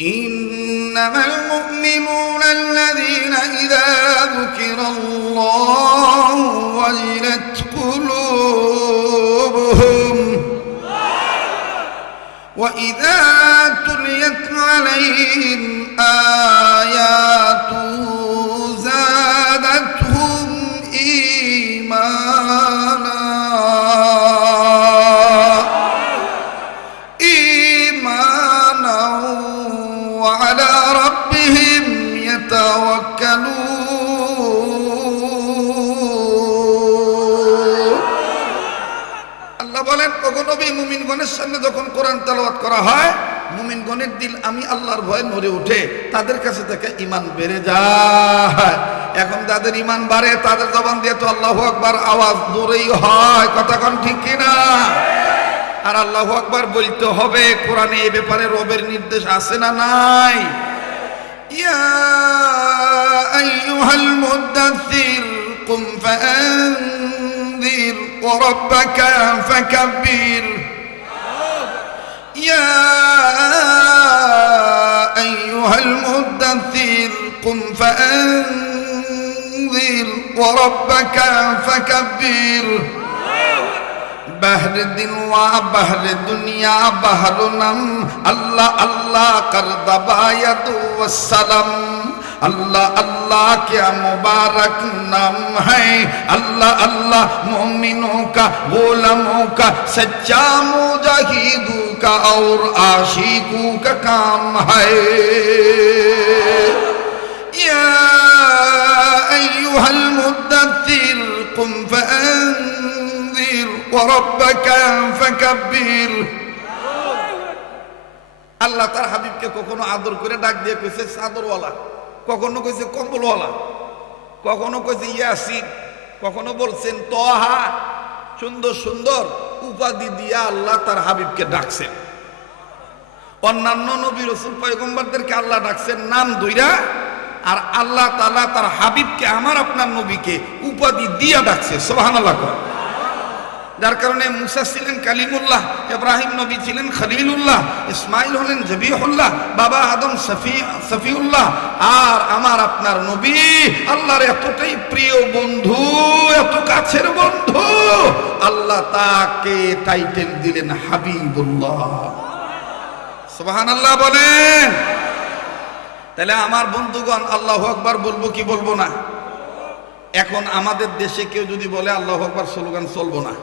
إنما المؤمنون الذين إذا ذكر الله وجلت قلوبهم وإذا تليت عليهم آياته যখন কোরআন তালাবাত করা হয় মুমিন গণের দিল, আমি আল্লাহর ভয়ে নড়ে উঠে তাদের কাছে থেকে ইমান বেড়ে যায়। এখন যাদের ইমান বাড়ে, তাদের জবান দিয়ে তো আল্লাহ আকবার আওয়াজ দূরেই হয়। কথাক্ষণ ঠিক কিনা আর আল্লাহ আকবার বলতে হবে, কোরআনে এ ব্যাপারে রবের নির্দেশ আছে না নাই? ইয়া আইয়ুহাল মুদাথির কুম ফাআনযির, ওয়া রাব্বাকা ফাকাব্বির। يا أيها المدثر قم فأنذر وربك فكبر. بحر الدين وبحر الدنيا بحر نم الله الله قرض بايد والسلام अल्लाह अल्लाह क्या मुबारक नाम है अल्लाह अल्लाह मोमिनों का गोलमों का सच्चा मुजाहिदों का और आशिकों का काम है या أيها المدثر قم فأنذر وربك فكبر আল্লাহ তার হাবিবকে কখনো আদর করে ডাক দিয়ে কইছে চাদরওয়ালা কখনো কইছে কম্বলওয়ালা, কখনো কইছে ইয়াসিন, কখনো বলছেন তহা সুন্দর সুন্দর উপাধি দিয়া আল্লাহ তার হাবিবকে ডাকছেন। অন্যান্য নবী রসুল পয়গম্বরদেরকে আল্লাহ ডাকছেন নাম দুইরা আর আল্লাহ তালা তার হাবিবকে, আমার আপনার নবীকে উপাধি দিয়া ডাকছে। সোহান আল্লাহ যার কারণে মুসা ছিলেন কালিমুল্লাহ, ইব্রাহিম নবী ছিলেন খলিলুল্লাহ, ইসমাইল হলেন জবিহুল্লাহ, বাবা আদম সফি, সফিউল্লাহ, আর আমার আপনার নবী আল্লাহর এতটাই প্রিয় বন্ধু, এত কাছের বন্ধু, আল্লাহ তাকে টাইটেল দিলেন হাবিবুল্লাহ। সুবহান আল্লাহ বলেন। তাহলে আমার বন্ধুগণ, আল্লাহ আকবার বলব কি বলব না? এখন আমাদের দেশে কেউ যদি বলে আল্লাহ আকবার স্লোগান চলবো না।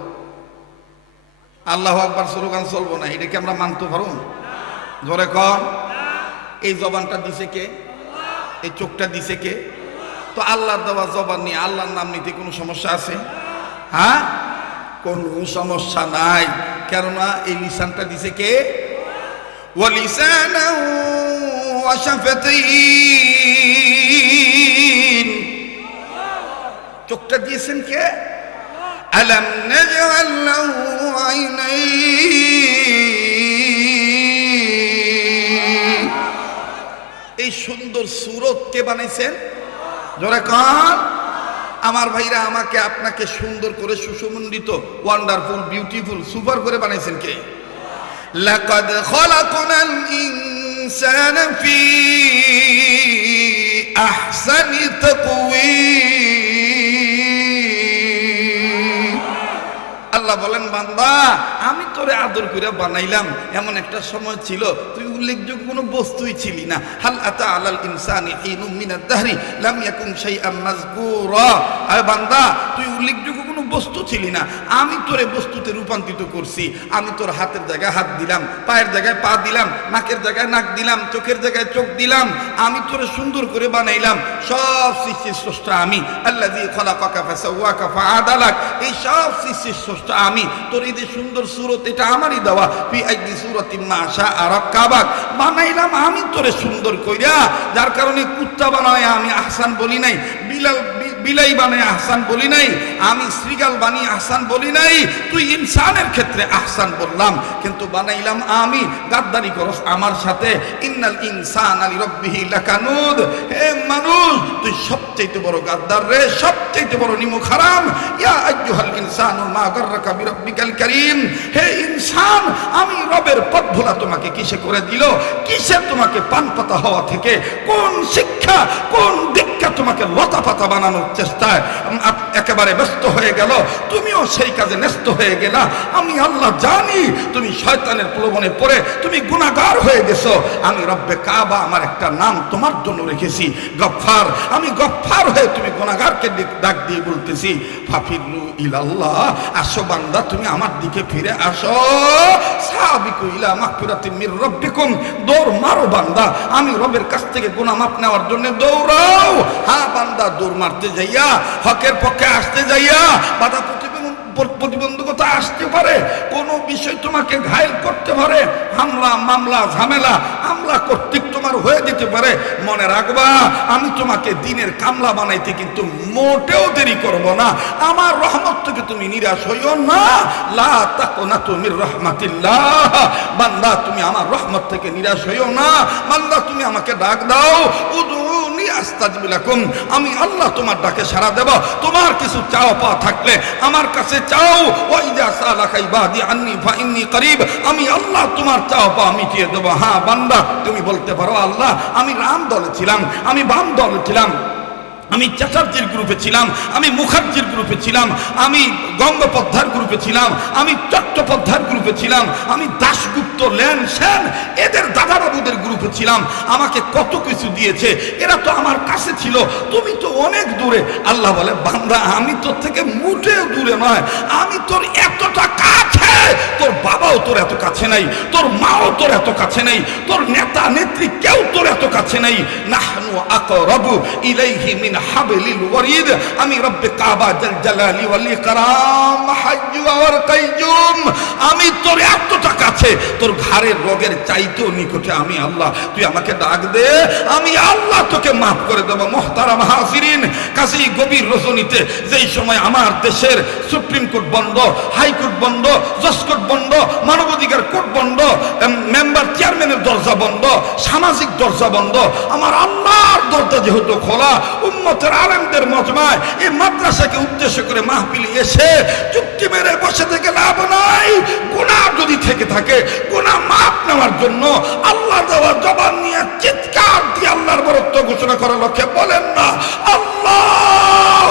আল্লাহ আকবার স্লোগান চলবো না, এটা কি আমরা মানতে পারো জোরে কম এই জবানটা দিছে কে? এই চোখটা দিছে কে? তো আল্লাহর দেওয়া জবান নিয়ে আল্লাহর নাম নিতে কোনো সমস্যা আছে? হ্যাঁ? কোনো সমস্যা নাই। কেননা এই লিসানটা দিছে কে? ওয়াশাফাতাইন চোখটা দিয়েছেন কে? আলম নাজআল লাহু আইনাইন এই সুন্দর সুরত কে বানাইছেন? জোরে কন। আমার ভাইরা আমাকে আপনাকে সুন্দর করে সুসমন্ডিত ওয়ান্ডারফুল বিউটিফুল সুপার করে বানাইছেন কে? লাকাদ খলাকনাল ইনসানা ফি আহসানি তাকওয়িম। বলেন, বান্দা, আমি তোরে আদর করে বানাইলাম। এমন একটা সময় ছিল, তুই উল্লেখযোগ্য কোনো বস্তুই ছিলি না। হাল আতা আলাল ইনসানি ইনুমিনা দাহরি, লাম ইয়াকুম শাইআম মাযকুরা। আয় বান্দা, তুই উল্লেখযোগ্য কোনো বস্তু ছিলি না। আমি তোরে বস্তুতে রূপান্তরিত করছি। আমি তোর হাতের জায়গায় হাত দিলাম, পায়ের জায়গায় পা দিলাম, নাকের জায়গায় নাক দিলাম, চোখের জায়গায় চোখ দিলাম। আমি তোরে সুন্দর করে বানাইলাম। সব সৃষ্টির স্রষ্টা আমি। আল্লাযী খালাকাকা ফাসাওয়াকা ফাআদালাক। এই সব সৃষ্টির স্রষ্টা আমি। তোর এই যে সুন্দর সুরত, এটা আমারই দেওয়া। ফি আইদি সুরতিন মা শা আরাব কাবাক। বানাইলাম আমি তোরে সুন্দর কইরা। যার কারণে কুত্তা বানায় আমি আহসান বলি নাই। বিলাল বিলাই বানাই আহসান বলি নাই, আমি শ্রীগাল বানিয়ে আহসান বলি নাই, তুই ইনসানের ক্ষেত্রে আহসান বললাম, কিন্তু বানাইলাম আমি, গাদ্দারি করস আমার সাথে, ইন্নাল ইনসান আলী রব্বিহি লাকানুদ। হে মানুষ, তুই সবচেয়ে বড় গাদ্দার রে সবচেয়ে বড় নিমুখ হারাম। ইয়া আইয়ুহাল ইনসানু মা গাররাকা বিরাব্বিকাল কারীম। হে ইনসান, আমি রবের পথ ভোলা তোমাকে কিসে করে দিল? কিসে তোমাকে পান পাতা হওয়া থেকে? কোন শিক্ষা, কোন দীক্ষা তোমাকে লতা পাতা বানানোর চেষ্টায় একেবারে ব্যস্ত হয়ে গেল। তুমিও সেই কাজে ন্যস্ত হয়ে গেলা। আমি আল্লাহ জানি তুমি শয়তানের প্রলোভনে পড়ে, তুমি গুণাগার হয়ে গেছো। আমি রব্বে কাবা আমার একটা নাম তোমার জন্য রেখেছি। আমি হয়ে তুমি গুণাগারকে ডাক দিয়ে বলতেছি, ফাফিরু ইলাল্লাহ, আসো বান্দা, তুমি আমার দিকে ফিরে আসো। ইলা মাগফিরাতিন মির রাব্বিকুম, দৌড় মারো বান্দা। আমি রবের কাছ থেকে গুনাহ মাপ নেওয়ার জন্য দৌড়াও। হ্যাঁ বান্দা, দৌড় মারতে যাইয়া, হকের পক্ষে আসতে যাইয়া বাধা প্রতিবন্ধকতা আসতে পারে। কোন বিষয় তোমাকে ঘায়ল করতে পারে। হামলা, মামলা, ঝামেলা, হামলা কর্তৃক তোমার হয়ে যেতে পারে। মনে রাখবা, আমি তোমাকে দিনের কামলা বানাইতে কিন্তু মোটেও দেরি করব না। আমার রহমত থেকে তুমি নিরাশ হইও না। লা তাকুনা তুমি রহমাতিল্লাহ। বান্দা, তুমি আমার রহমত থেকে নিরাশ হইও না। বান্দা, তুমি আমাকে ডাক দাও। উদুনি আমি আল্লাহ তোমার ডাকে সাড়া দেব। তোমার কিছু চাওয়া পাওয়া থাকলে আমার কাছে চাও। ওই যা সালাকা ইবাদি আন্নি ফা ইন্নি করিব, আমি আল্লাহ তোমার চাওয়া পাওয়া মিটিয়ে দেবো। হ্যাঁ বান্দা, তুমি বলতে পারো আল্লাহ, আমি রাম দলে ছিলাম, আমি বাম দলে ছিলাম। আমি চ্যাটার্জির গ্রুপে ছিলাম, আমি মুখার্জির গ্রুপে ছিলাম, আমি গঙ্গোপাধ্যায়ের গ্রুপে ছিলাম, আমি চট্টোপাধ্যায়ের গ্রুপে ছিলাম, আমি দাশগুপ্ত, লেন সেন এদের দাদাবাবুদের গ্রুপে ছিলাম। আমাকে কত কিছু দিয়েছে, এরা তো আমার কাছে ছিল। তুমি তো অনেক দূরে। আল্লাহ বলে, বান্দা, আমি তোর থেকে মুটেও দূরে নয়। আমি তোর এতটা কাছে। তোর বাবাও তোর এত কাছে নাই। তোর মাও তোর এত কাছে নেই। তোর নেতা, নেত্রী কেউ তোর এত কাছে নেই। নাহনু আকরাবু ইলাইহি মিন হাবলিল ওয়ারিদ, আমি রব্বে কাবা জাল জালালি ওয়াল ইকরাম হাজ্জু ওয়াল কাইয়ুম। আমি তোর এতটা কাছে, তোর ঘাড়ের রোগের চাইতেও নিকটে আমি আল্লাহ। তুই আমাকে ডাক দে, আমি আল্লাহ তোকে মাফ করে দেবো। মোহতারাম হাসিরিন কাজেই গভীর রজনীতে, যেই সময় আমার দেশের সুপ্রিম কোর্ট বন্ধ হাইকোর্ট বন্ধ, জজ কোর্ট বন্ধ, মানবাধিকার কোর্ট বন্ধ মেম্বার চেয়ারম্যানের দরজা বন্ধ, সামাজিক দরজা বন্ধ, আমার আল্লাহর দরজা যেহেতু খোলা উম্মতের আলেমদের মজমায় এই মাদ্রাসাকে উদ্দেশ্য করে মাহফিল এসে চুক্তি মেরে বসে থেকে লাভ নাই। গুণা যদি থেকে থাকে গুণা মাপ নেওয়ার জন্য আল্লাহ দেওয়া জবান নিয়ে চিৎকার দিয়ে আল্লাহর বরত্ব ঘোষণা করার লক্ষ্যে বলেন না, আল্লাহ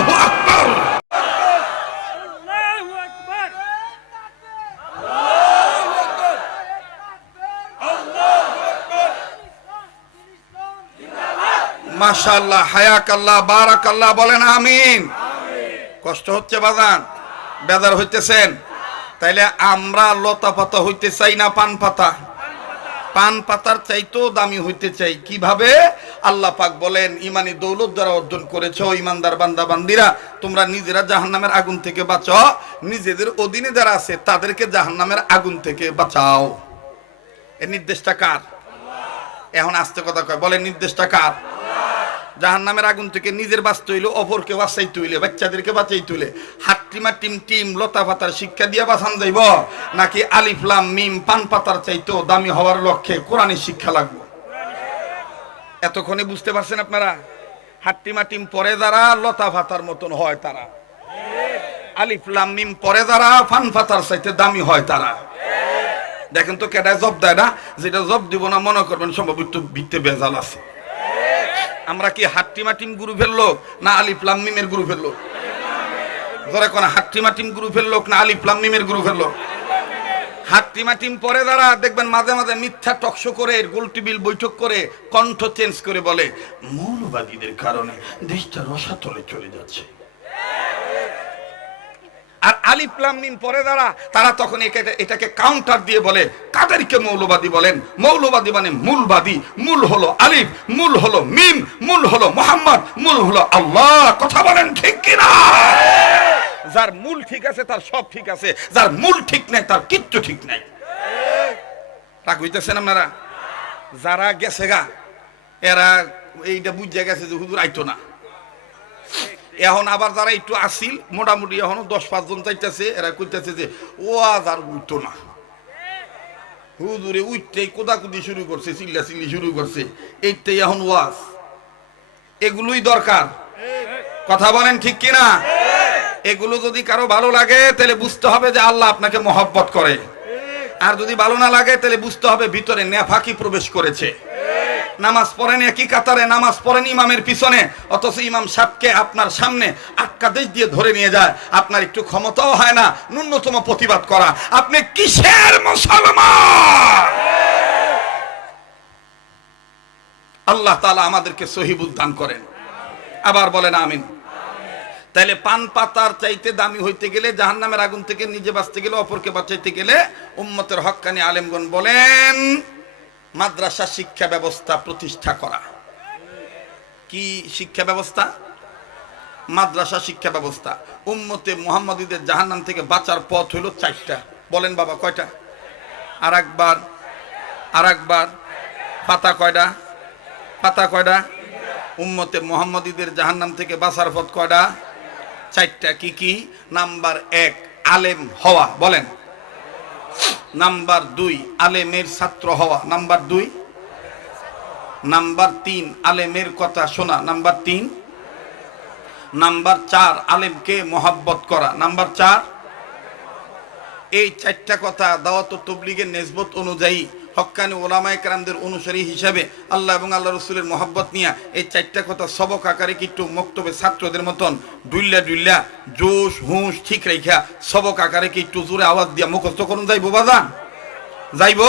মাশাআল্লাহ, হায়াকাল্লাহ, বারাকাল্লাহ, বলেন আমিন। কষ্ট হচ্ছে বাজান বেদার হইতেছেন। তাইলে আমরা লতা পাতা হইতে চাই না পান পাতা? পান পাতার চাইতেও দামি হইতে চাই। কীভাবে? আল্লাহ পাক বলেন, ইমানি দৌলত যারা অর্জন করেছ, ইমানদার বান্দা বান্দিরা, তোমরা নিজেরা জাহান্নামের আগুন থেকে বাঁচাও। নিজেদের অধীনে যারা আছে, তাদেরকে জাহান্নামের আগুন থেকে বাঁচাও। এর নির্দেশটা কার? এখন আস্তে কথা কয় বলে নির্দেশটা কার? জাহান নামের আগুন থেকে নিজের বাঁচতে হইলে অপরকে বাঁচাইতে হইলে, বাচ্চাদেরকে বাঁচাইতে হইলে। হাট্টিমা টিম টিম লতা পাতার শিক্ষা দিয়ে বাঁচান যাইব, নাকি আলিফলাম মিম, পান পাতার চাইতেও দামি হওয়ার লক্ষ্যে কোরআনের শিক্ষা লাগবো? এতক্ষণে বুঝতে পারছেন আপনারা? হাট্টিমা টিম পরে যারা, লতা পাতার মতন হয় তারা। আলিফলাম মিম পরে যারা ফান পাতার চাইতে দামি হয় তারা। দেখেন তো কেটায় জব দেয় না? যেটা জব দিব না, মনে করবেন সম্ভবত ভিত্তে বেজাল আছে। আমরা কি হাট্টিমা টিম গ্রুপের লোক না আলি প্লামিমের গুরু ফেলল ধরে কোন হাট্টিমা টিম গ্রুপের না আলি প্লামিমের গুরু লোক? হাট্টিমা টিম পরে দ্বারা দেখবেন মাঝে মাঝে মিথ্যা টকশো করে, গোল টিবিল বৈঠক করে, কণ্ঠ চেঞ্জ করে বলে, মৌলবাদীদের কারণে দেশটা রসাতলে চলে যাচ্ছে। আর আলিফলাম মিম পরে দ্বারা তারা তখন এটাকে কাউন্টার দিয়ে বলে, কাদেরকে মৌলবাদী বলেন? মৌলবাদী মানে মূলবাদী। মূল হলো আলিফ, মূল হলো মিম, মূল হলো মোহাম্মদ, মূল হলো আল্লাহ। কথা বলেন ঠিক কিনা? যার মূল ঠিক আছে, তার সব ঠিক আছে। যার মূল ঠিক নাই, তার কিচ্ছু ঠিক নাই। রাগ হইতেছেন আপনারা? যারা গেছে গা, এরা এইটা বুঝে গেছে যে হুজুর আইতো না। এখন আবার যারা একটু আসিল, মোটামুটি এখনও দশ পাঁচজন চাইতেছে এরা কইতেছে যে, ও আজ আর উঠতো না। হুজুরে উঠতেই কোদাকুদি শুরু করছে চিল্লা চিল্লি শুরু করছে এইটাই এখন ওয়াজ এগুলোই দরকার। কথা বলেন ঠিক কিনা? এগুলো যদি কারও ভালো লাগে, তাহলে বুঝতে হবে যে আল্লাহ আপনাকে মহব্বত করে। আর যদি ভালো না লাগে, তাহলে বুঝতে হবে ভিতরে নেফাকি প্রবেশ করেছে। নামাজ পড়েন একই কাতারে নামাজ পড়েন ইমামের পিছনে? অথচ ইমাম সাহেবকে আপনার সামনে আটকা দেশ দিয়ে ধরে নিয়ে যায়। আপনার একটু ক্ষমতাও হয় না, ন্যূনতম প্রতিবাদ করা। আপনি কিসের মুসলমান? আল্লাহ তাআলা আমাদেরকে সহিবুল দান করেন। আবার বলেন আমিন। তাহলে পান পাতার চাইতে দামি হইতে গেলে, জাহান্নামের আগুন থেকে নিজে বাঁচতে গেলে, অপরকে বাঁচাইতে গেলে উম্মতের হক্কানি আলেমগণ বলেন মাদ্রাসা শিক্ষা ব্যবস্থা প্রতিষ্ঠা করা। কি শিক্ষা ব্যবস্থা? মাদ্রাসা শিক্ষা ব্যবস্থা। উম্মতে মুহাম্মদীদের জাহান্নাম থেকে বাঁচার পথ হইল চারটা। বলেন বাবা, কয়টা? আর একবার আর একবার পাতা কয়টা? পাতা কয়টা? উম্মতে মোহাম্মদীদের জাহান্নাম থেকে বাঁচার পথ কয়টা? চারটা। কি কি? নাম্বার এক, আলেম হওয়া। বলেন। নাম্বার দুই, আলেমের ছাত্র হওয়া। নাম্বার দুই, নাম্বার তিন, আলেমের কথা শোনা। নাম্বার তিন, নাম্বার চার, আলেমকে মহাব্বত করা। নাম্বার চার, এই চারটা কথা দাওয়াত তবলিগের নেসবত অনুযায়ী হক্কানি ওলামা একরামদের অনুসারী হিসাবে আল্লাহ এবং আল্লাহ রসুলের মহব্বত নিয়ে এই চারটা কথা সবক আকারে কিন্তু মক্তবে ছাত্রদের মতন ডুইল্লা ডুইল্লা, জোশ, হুঁশ, ঠিক রেখা সবক আকারে কি একটু জোরে আওয়াজ দিয়া মুখস্থ করুন, যাইবো বাজান? যাইব?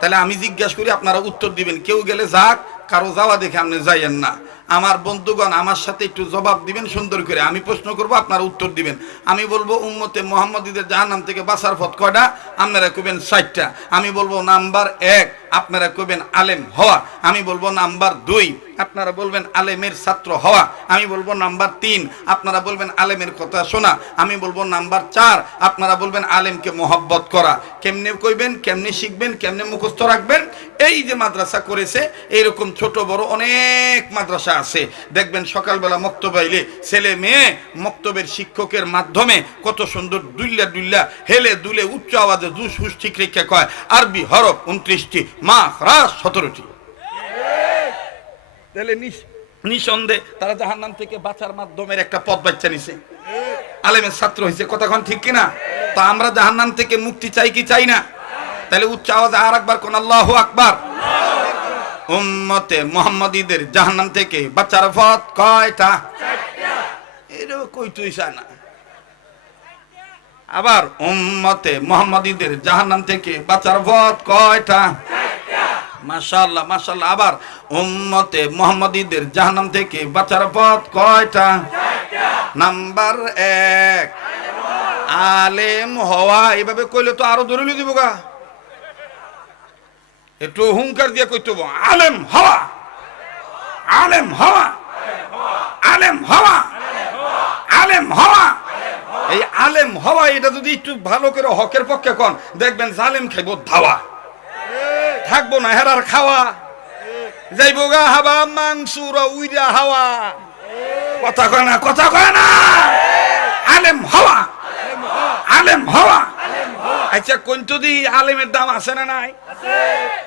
তাহলে আমি জিজ্ঞাসা করি, আপনারা উত্তর দিবেন। কেউ গেলে যাক, কারও যাওয়া দেখে আপনি যাইয়েন না। আমার বন্ধুগণ আমার সাথে একটু জবাব দিবেন সুন্দর করে। আমি প্রশ্ন করব, আপনার উত্তর দিবেন। আমি বলব, উম্মতে মোহাম্মদীদের জাহান্নাম থেকে বাসার পথ কয়টা? আপনারা কবেন ষাটটা। আমি বলব, নাম্বার এক আপনারা কইবেন আলেম হওয়া। আমি বলব নাম্বার দুই। আপনারা বলবেন আলেমের ছাত্র হওয়া। আমি বলব নাম্বার তিন। আপনারা বলবেন আলেমের কথা শোনা। আমি বলব নাম্বার চার। আপনারা বলবেন আলেমকে মহব্বত করা। কেমনে কইবেন, কেমনে শিখবেন, কেমনে মুখস্থ রাখবেন? এই যে মাদ্রাসা করেছে, এইরকম ছোট বড় অনেক মাদ্রাসা আছে। দেখবেন সকালবেলা মক্তব আইলে ছেলে মেয়ে মক্তবের শিক্ষকের মাধ্যমে কত সুন্দর দুইল্লা দুইল্লা হেলে দুলে উচ্চ আওয়াজে দুস হুস ঠিক রেখে কয়, আরবি হরফ উনত্রিশটি মা রাস সতেরোটি। তাহলে নিস- নিঃসন্দেহে তারা জাহান্নাম থেকে বাঁচার মাধ্যমের একটা পথ বাচ্চা নিছে। আলেমের ছাত্র হয়েছে কতক্ষণ ঠিক কিনা? তো আমরা জাহান্নাম থেকে মুক্তি চাই কি চাই না? তাহলে উচ্চ আওয়াজে আর একবার কোন আল্লাহ আকবার। উম্মতে মোহাম্মদীদের জাহান্নাম থেকে বাঁচার পথ কয়টা? এরও কই তুই না। আবার উম্মতে মোহাম্মদীদের জাহান্নাম থেকে বাঁচার পথ কয়টা? মাশাআল্লাহ মাশাআল্লাহ, আবার উম্মতে মোহাম্মদীদের জাহান্নাম থেকে বাঁচার পথ কয়টা? নাম্বার এক, আলেম হওয়া, এভাবে কইলে তো আরও ধরে দিব গা। একটু হুঙ্কার দিয়ে কইতে আলেম হওয়া আলেম হওয়া আলেম হওয়া আলেম হওয়া। এই আলেম হওয়া, এটা যদি একটু ভালো করে হকের পক্ষে কন, দেখবেন জালেম খাইব ধাওয়া। থাকব না, হেরার খাওয়া। যাইব গা হাবা মাংসুর উইরা হাওয়া। কথা কয় না, কথা কয় না। আলেম হওয়া আলেম হওয়া। আচ্ছা কোন যদি আলেমের দাম আছে না নাই?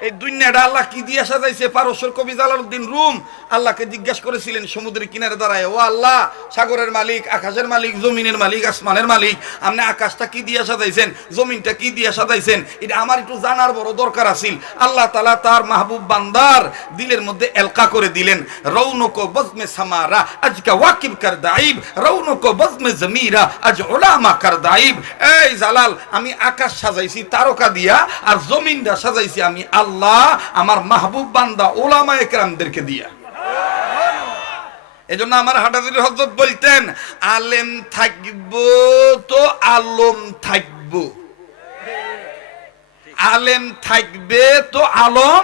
এই দুনিয়াটা আল্লাহ কি দিয়ে সাজাইছে? পারস্যর কবি জালালউদ্দিন রুম আল্লাহকে জিজ্ঞাসা করেছিলেন সমুদ্রের কিনারে দাঁড়ায় ও আল্লাহ সাগরের মালিক আকাশের মালিক জমিনের মালিক আসমানের মালিক আপনি আকাশটা কি দিয়ে সাজাইছেন? জমিনটা কি দিয়ে সাজাইছেন? এটা আমার একটু জানার বড় দরকার আছিল। আল্লাহ তালা তার মাহবুব বান্দার দিলের মধ্যে এলকা করে দিলেন রৌনক বজমে সামারা আজকা ওয়াকিব কার দাইব রৌনক বজমে জমিরা আজ ওলামা কার দাইব এই জালাল আমি আকাশ সাজাইছি, তারকা দিয়া, আর জমিনটা সাজাইছি আমি আল্লাহ, আমার মাহবুব বান্দা ওলামা একরামদেরকে দিয়া। এজন্য আমার হাটাজুর হজরত বলতেন, আলেম থাকব তো আলম থাকব। আলেম থাকবে তো আলম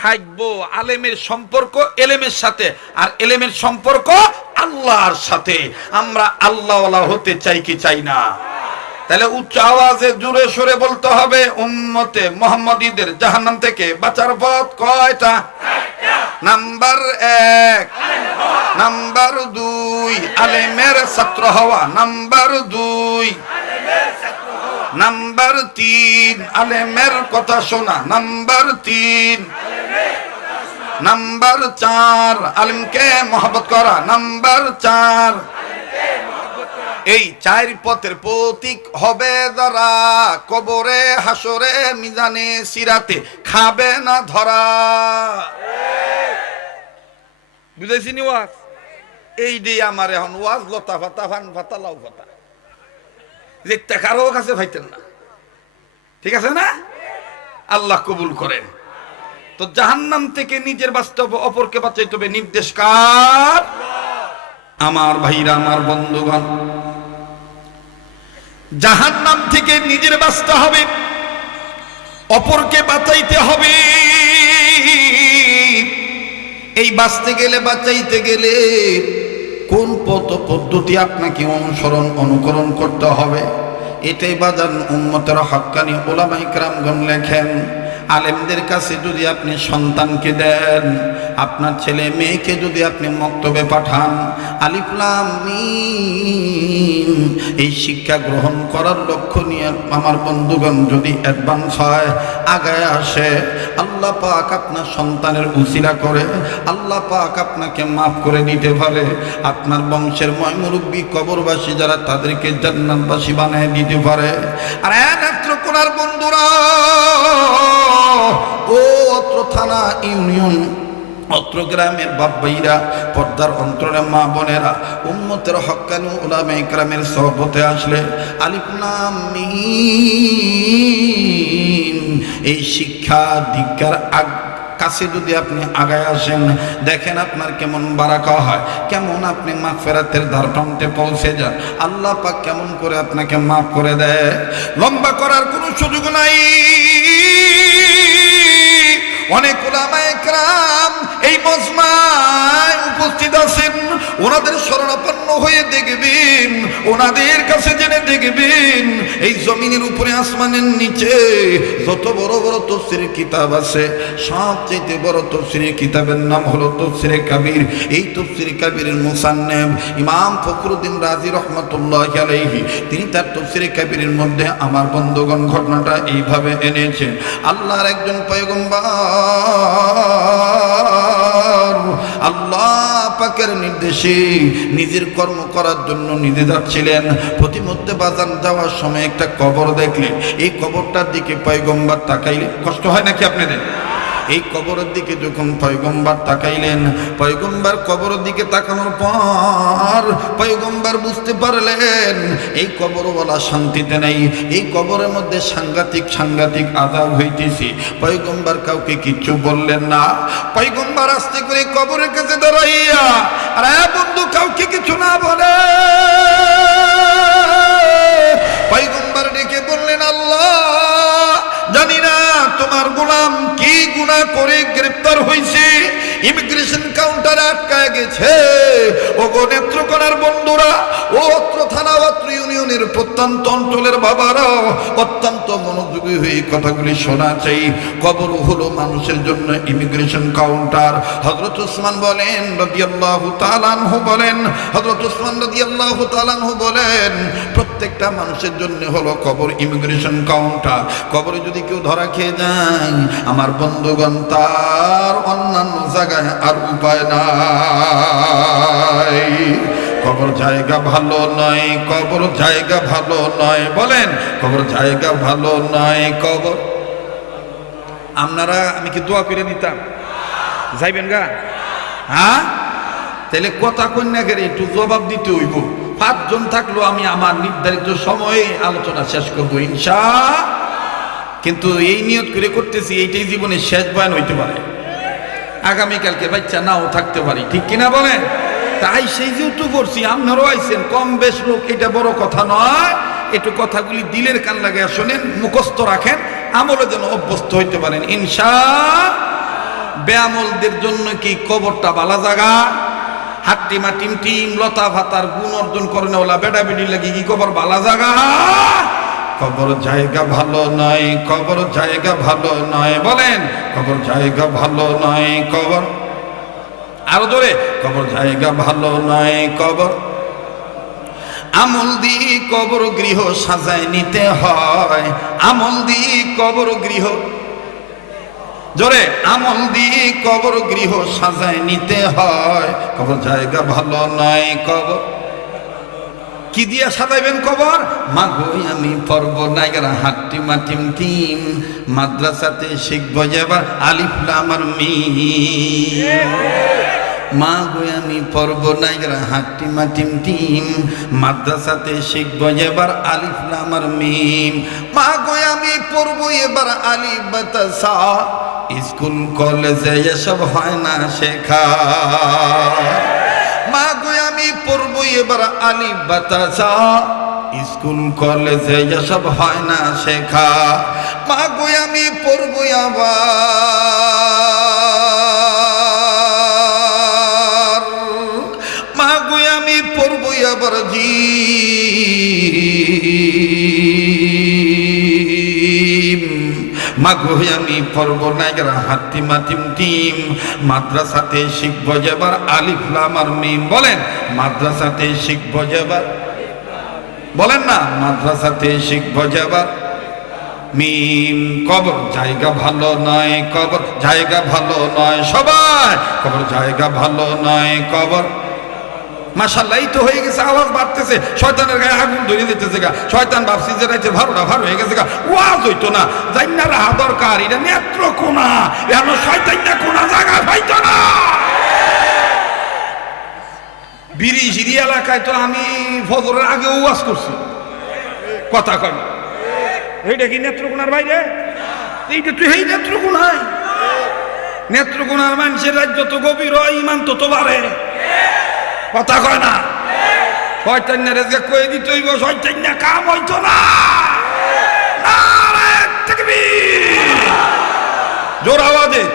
থাকব। আলেমের সম্পর্ক এলেমের সাথে, আর এলেমের সম্পর্ক আল্লাহর সাথে। আমরা আল্লাহওয়ালা হতে চাই কি চাই না? তাহলে উচ্চ আওয়াজে জুড়ে সুরে বলতে হবে, উম্মতে মোহাম্মদীদের জাহান্নাম থেকে বাঁচার পথ কয়টা? নাম্বার এক। নাম্বার দুই, আলেমের ছাত্র হওয়া। নাম্বার দুই। নাম্বার তিন, আলেমের কথা শোনা। নাম্বার তিন। নাম্বার চার, আলিমকে মহব্বত করা। নাম্বার চার এই চার পথের প্রতীক হবে যারা। কবরে, হাসরে, মিজানে, সিরাতে খাবে না ধরা। বুঝাইছি নি ওয়াজ? এই দিয়ে আমার এখন ওয়াজ লতা ফাতা, ফান ফাতা, লাউ ফাতা। যে কারও কাছে ভাইতেন না। ঠিক আছে না? আল্লাহ কবুল করেন। তো জাহান্নাম থেকে নিজের বাস্তব অপরকে বাঁচাইতে হবে, নির্দেশ কার? আমার ভাইরা, আমার বন্ধুগণ। জাহান্নাম থেকে নিজের বাঁচতে হবে, অপরকে বাঁচাইতে হবে। এই বাঁচতে গেলে, বাঁচাইতে গেলে কোন পথ পদ্ধতি আপনাকে অনুসরণ, অনুকরণ করতে হবে? এটাই বাজান উন্মতের হক্কানি ওলামাই ক্রামগণ লেখেন, আলেমদের কাছে যদি আপনি সন্তানকে দেন, আপনার ছেলে মেয়েকে যদি আপনি মক্তবে পাঠান, আলিফলাম এই শিক্ষা গ্রহণ করার লক্ষ্য নিয়ে আমার বন্ধুগণ যদি অ্যাডভান্স হয়, আগায় আসে। আল্লাহ পাক আপনার সন্তানের উসিলা করে। আল্লাহ পাক আপনাকে মাফ করে দিতে পারে। আপনার বংশের ময়মুরব্বী কবরবাসী যারা তাদেরকে জান্নাতবাসী বানিয়ে দিতে পারে। আর একমাত্র কোনার বন্ধুরা, ও অত্র থানা ইউনিয়ন অত্র গ্রামের বাব্বাইরা পর্দার অন্তরে মা বোনেরা, উম্মতের হক্কানু উলামে গ্রামের সহবতে আসলে আলিপনাম এই শিক্ষা দীক্ষার আগ কাছে যদি আপনি আগায় আসেন, দেখেন আপনার কেমন বারাকা হয়, কেমন আপনি মাফ ফেরাতের ধার প্রান্তে পৌঁছে যান। আল্লাহ পাক কেমন করে আপনাকে মাফ করে দেয়। লম্বা করার কোনো সুযোগ নাই। অনেক ওলামায়ে কেরাম এই মজমায় উপস্থিত আছেন। ওনাদের শরণাপন্ন হয়ে দেখবেন, ওনাদের কাছে জেনে দেখবেন, এই জমিনের উপরে, আসমানের নিচে যত বড় বড় তফসিরের কিতাব আছে সবচেয়ে বড় তফসিরের কিতাবের নাম হলো তফসিরে কাবির। এই তফসিরে কাবিরের মুসান্নেব ইমাম ফখরুদ্দিন রাজি রহমতুল্লাহ আলাইহি, তিনি তার তফসিরে কাবিরের মধ্যে আমার বন্ধুগণ ঘটনাটা এইভাবে এনেছেন। আল্লাহর একজন পয়গম্বর আল্লাহ নির্দেশে নিজের কর্ম করার জন্য নিজে যাচ্ছিলেন। প্রতিমধ্যে বাজান যাওয়ার সময় একটা কবর দেখলেন। এই কবরটার দিকে পয়গম্বার তাকাইলে কষ্ট হয় নাকি আপনাদের? এই কবরের দিকে যখন পয়গম্বর তাকাইলেন, পয়গম্বর কবরের দিকে তাকানোর পর পয়গম্বর বুঝতে পারলেন, এই কবরওয়ালা শান্তিতে নেই। এই কবরের মধ্যে সাংঘাতিক সাংঘাতিক আদাব হইতেছে। পয়গম্বর কাউকে কিচ্ছু বললেন না। পয়গম্বর আসতে করে কবরের কাছে দাঁড়াইয়া, আর বন্ধু, কাউকে কিছু না বলে। পয়গম্বর ডেকে বললেন, আল্লাহ তোমার গোলাম কি গুণা করে গ্রেপ্তার হয়েছে ইমিগ্রেশন কাউন্টারে আটকায় গেছে। ও গো নেত্রকোনার বন্ধুরা, ও অত্র থানা অত্র ইউনিয়নের প্রত্যন্ত অঞ্চলের বাবারা অত্যন্ত মনোযোগী হয়ে কথাগুলি শোনা চাই। কবর হলো মানুষের জন্য ইমিগ্রেশন কাউন্টার হজরত উসমান বলেন, রাদিয়াল্লাহু তাআলাহু বলেন হজরত উসমান রাদিয়াল্লাহু তাআলাহু বলেন, প্রত্যেকটা মানুষের জন্য হলো কবর ইমিগ্রেশন কাউন্টার কবরে যদি কেউ ধরা খেয়ে যায়, আমার বন্ধুগণ তার অন্যান্য জায়গায় আর উপায় নাই। কবর জায়গা ভালো নয়, কবর জায়গা ভালো নয়, বলেন, কবর জায়গা ভালো নয়, কবর। আপনারা, আমি কি দোয়া করে দিতাম যাইবেন গা? হ্যাঁ? তাহলে কথা কন্যা করে একটু জবাব দিতে হইব। পাঁচজন থাকল, আমি আমার নির্ধারিত সময়ে আলোচনা শেষ করব, ইনশা। কিন্তু এই নিয়ত করে করতেছি, এইটাই জীবনে শেষ বয়ান হইতে পারে। আগামীকালকে বাচ্চা নাও থাকতে পারি, ঠিক কিনা বলেন? তাই সেই যেহেতু করছি, আপনারও আইছেন, কম বেশ লোক, এটা বড় কথা নয়। একটু কথাগুলি দিলের কান লাগে শোনেন, মুখস্থ রাখেন, আমলে যেন অভ্যস্ত হইতে পারেন। ইনশা বেআমলদের জন্য কি কবরটা বালা জাগা হাট্টি মাটিম টিম, লতা ভাতার গুণ অর্জন করে নেওয়া বেডা বেডি লাগে কি কবর বালা জাগা কবর জায়গা ভালো নয়, কবর জায়গা ভালো নয়, বলেন, কবর জায়গা ভালো নয়, কবর আরও ধরে কবর জায়গা ভালো নয় কবর। আমল দিয়ে কবর গৃহ সাজায় নিতে হয়, আমল দিয়ে কবর গৃহ। জোরে, আমল দিয়ে কবর গৃহ সাজায় নিতে হয়, কবর জায়গা ভালো নয় কবর। কি দিয়া সাজাইবেন কবর? মাগোই আমি পর্ব নাইগারা হাট্টি মাটিম টিম, মাদ্রাসাতে শিখব যাবার আলিফলা আমার মি মা গো, আমি পর্ব নাইগরা হাট্টি মাটিম টিম। মাদ্রাসাতে শিখব এবার আলিফ নামার মিম। মা গো, আমি পড়ব এবার আলিফ বাতাসা স্কুল, কলেজে এসব হয় না শেখা। মা গো, আমি পড়ব এবার আলিফ বাতাসা স্কুল, কলেজে এসব হয় না শেখা। মা গো, আমি আবার। মাগো আমি নাইগরা হাতি মাতিম টিম মাদ্রাসাতে শিখব যাবার আলিফলাম আর মিম। বলেন, মাদ্রাসাতে শিখব যাবার বলেন না, মাদ্রাসাতে শিখব যাবার মিম। কবর জায়গা ভালো নয়, কবর জায়গা ভালো নয় সবাই। কবর জায়গা ভালো নয়, কবর মাশাল্লাহ এই তো হয়ে গেছে, আওয়াজ বাড়তেছে। শয়তানের গায়ে আগুন ধরে দিতেছে গা। শয়তান ভাবছি যে রাইতে ভালোটা ভালো হয়ে গেছে গা। ওয়াজ হইতো না। জাইনা রাহা দরকার, এটা নেত্র কোনা। এমন শয়তানটা কোনা জায়গা পাইতো না। বিড়ি সিরি এলাকায় তো আমি ফজরের আগে ওয়াজ করছি। কথা কয় এইটা কি নেত্রকোনার বাইরে? এইটা তুই এই নেত্রকোনায় নেত্রকোনার মানুষের রাজ্য তো গভীর ইমান তো তো বাড়ে। কথা কয় না? শয়তান্য রেজকে কয়ে দিতে হইব কাম হইতো না।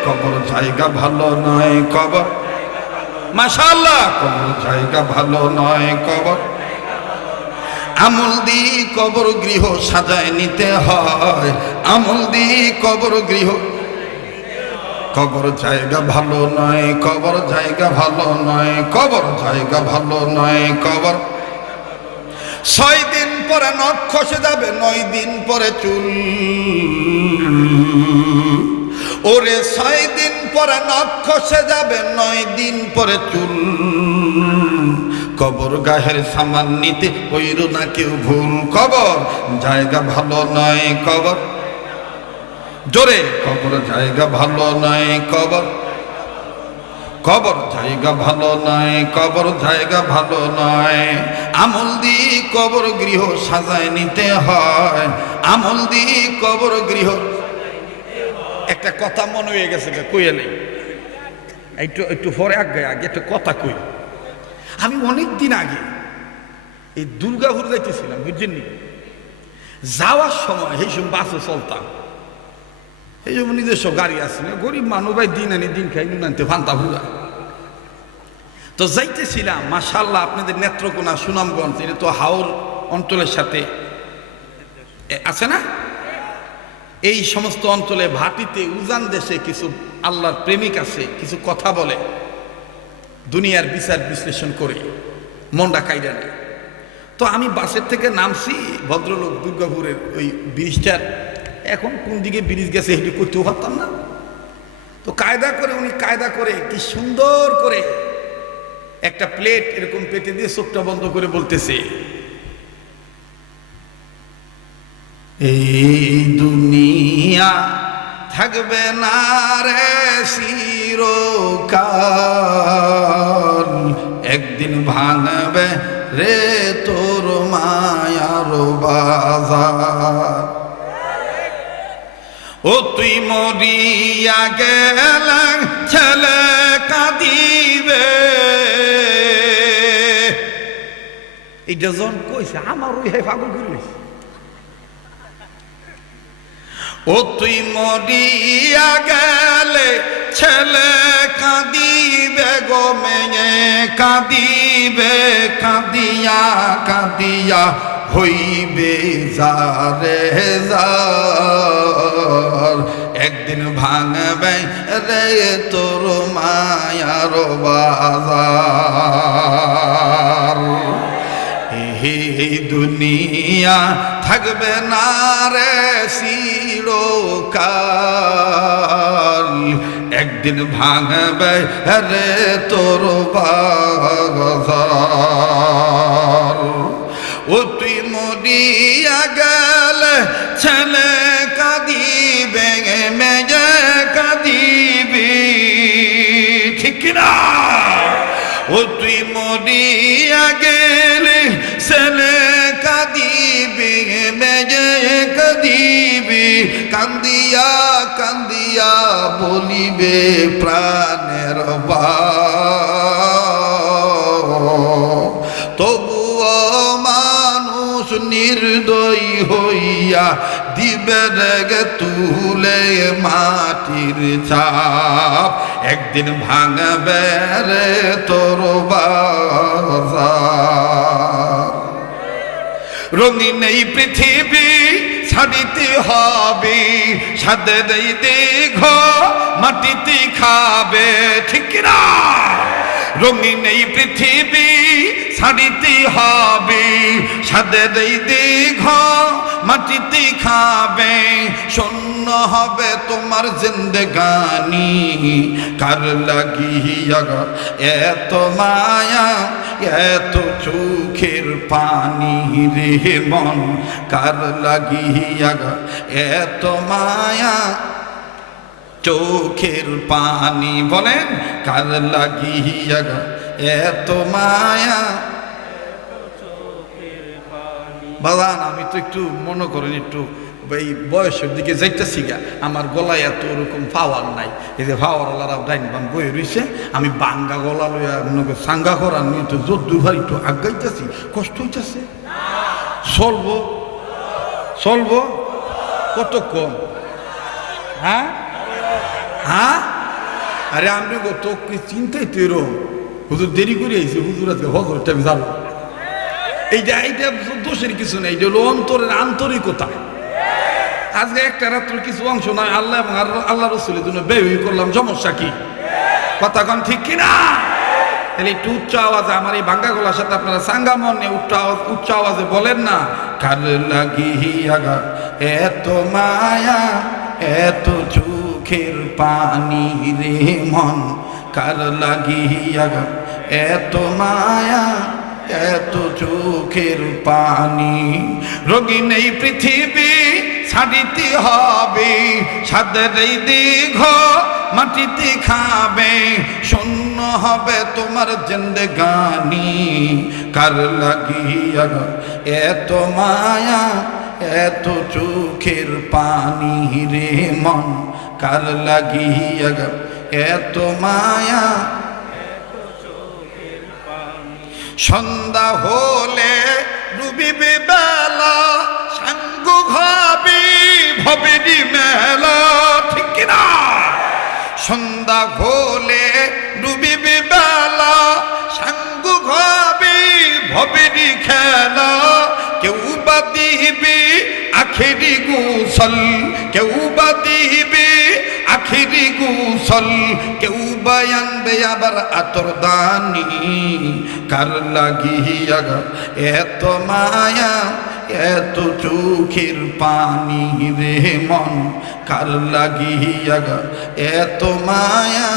কবর ভালো নয় কবর। কবর ভালো নয় কবর। আমল দি কবর গৃহ সাজায় নিতে হয়। আমল দি কবর গৃহ কবর জায়গা ভালো নয়, কবর জায়গা ভালো নয়, কবর জায়গা ভালো নয়, কবর। ছয় দিন পরে নখ খসে যাবে, নয় দিন পরে চুল। ওরে ছয় দিন পরে নখ খসে যাবে, নয় দিন পরে চুল। কবর গাহের সামান নিতে কইরো না কেউ ভুল। কবর জায়গা ভালো নয়, কবর। জোরে। কবর জায়গা ভালো নয় কবর কবর জায়গা ভালো নয় কবর জায়গা ভালো নয় আমল দি কবর গৃহ সাজায় নিতে হয়। আমল দি কবর গৃহ। একটা কথা মনে হয়ে গেছে কইয়ে নেই। একটু একটু পরে আগে আগে একটা কথা কই। আমি অনেক দিন আগে এই দুর্গাপুর যাইতেছিলাম বুঝছেন যাওয়ার সময় সময় বাসে চলতাম। এই জন্য নিজস্ব গাড়ি আছে না, গরিব মানুষ, ভাই, দিন আনি, দিন খাই আনতে ফান্তা ভুলা তো যাইতেছিলাম মাশাল্লাহ আপনাদের নেত্রকোনা, সুনামগঞ্জ, এটা তো হাওর অঞ্চলের সাথে। আছে না? এই সমস্ত অঞ্চলে, ভাটিতে, উজান দেশে কিছু আল্লাহর প্রেমিক আছে, কিছু কথা বলে, দুনিয়ার বিচার বিশ্লেষণ করে মন্ডা কাইরা নেয় তো আমি বাসের থেকে নামছি, ভদ্রলোক দুর্গাপুরের ওই ব্রিজটার এখন কোন দিকে ব্রিজ গেছে এটি করতেও পারতাম না। তো কায়দা করে, উনি কায়দা করে, কি সুন্দর করে একটা প্লেট এরকম পেটে দিয়ে চোখটা বন্ধ করে বলতেছে, এই দুনিয়া থাকবে না রে চিরকাল একদিন ভাঙবে রে তোর মায়ার বাজার। ও তুই মরিয়া গেল ছেলে কাঁদিবে এইটা জন কইছে আমার ওই হে পাগল করে। ও তুই মরিয়া গেলে ছেলে কাঁদিবে গো মেয়ে কাঁদিবে কাঁদিয়া কাঁদিয়া হইবে যারে যার একদিন ভাঙবে রে তোর মায় মায়ার বাজার। এই দুনিয়া থাকবে না রে চিরকাল। একদিন ভাঙবে রে তোর বাজার। ও তুই মরিয়া গেলে ছেলে বলিবে প্রাণের তবুও মানুষ নির্দয়ী হইয়া দিবে রেগে তুলে মাটির চাপ একদিন ভাঙবে রে তোর রঙিন এই পৃথিবী ছাড়িতে হবে সাদের দেঘ মাটিতে খাবে, ঠিক না? রঙিন এই পৃথিবী ছাড়িতে হবে সাদের দেঘ মাটিতে খাবে, শূন্য হবে তোমার জিন্দগানি। কার লাগিয়া এত মায়া, এত চোখের পানি রে মন। কার লাগিয়া এত মায়া, চোখের পানি। বলেন, কার লাগিয়া এত মায়া বাদান আমি তো একটু মনে করেন একটু এই বয়সের দিকে যাইতেছি গা, আমার গলায় এত ওরকম পাওয়ার নাই। এই যে পাওয়ার আলারা ডাইন বাম বয়ে রয়েছে আমি বাঙ্গা গলা লইয়া সাঙ্গা করার নিয়ে তো জোর দুবার একটু আগাইতেছি, কষ্ট হইতেছে। চলবো চলবো, কত কম? হ্যাঁ? হ্যাঁ? আরে আমি গো তো চিন্তাই তো এরকম হুজুর দেরি করে আইছি, হুজুর আজকে হজর টাইম যাব। এইটা এইটা দোষের কিছু নেই, এটা হলো অন্তরের আন্তরিকতা। আজকে একটা রাত্র কিছু অংশ নয় আল্লাহ এবং আল্লাহ রসুলের জন্য ব্যয় করলাম, সমস্যা কি? কথা ঠিক কিনা? তাহলে একটু উচ্চ আওয়াজে, আমার এই ভাঙ্গা গলার সাথে আপনারা সাঙ্গা মনে উচ্চ আওয়াজ, উচ্চ আওয়াজে বলেন না, কার লাগিয়া এত মায়া, এত চোখের পানি রে মন, কার লাগিয়া এত মায়া এত চোখের পানি। রোগী নেই পৃথিবী ছাড়িতে হবে সাদের এই দীর্ঘ মাটিতে খাবে। শূন্য হবে তোমার জিন্দগানি কার লাগিয়া এত মায়া, এত চোখের পানি রে মন। কার লাগিয়া এত মায়া সন্ধ্যা হলে ডুবিবে বেলা, সাঙ্গ ভাবি ভবেরি মেলা, ঠিক না সন্ধ্যা হলে ডুবিবে বেলা, সাঙ্গ ভাবি ভবেরি খেলা, কেউ বা দিবে আখেরি গুসল, কেউ বা দিবে আখিরি গুসল, কেউ বায়ানবে আবার আতর দানি। কার লাগিয়া এত মায়া, এত চোখের পানি রে মন, কার লাগিয়া এত মায়া,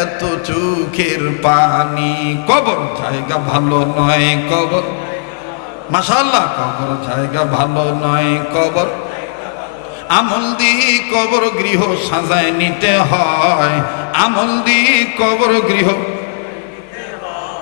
এত চোখের পানি, কবর জায়গা ভালো নয় কবর। মাসাল্লাহ কবর জায়গা ভালো নয় কবর। আমল দি কবর গৃহ সাজায় নিতে হয়। আমল দি কবর গৃহ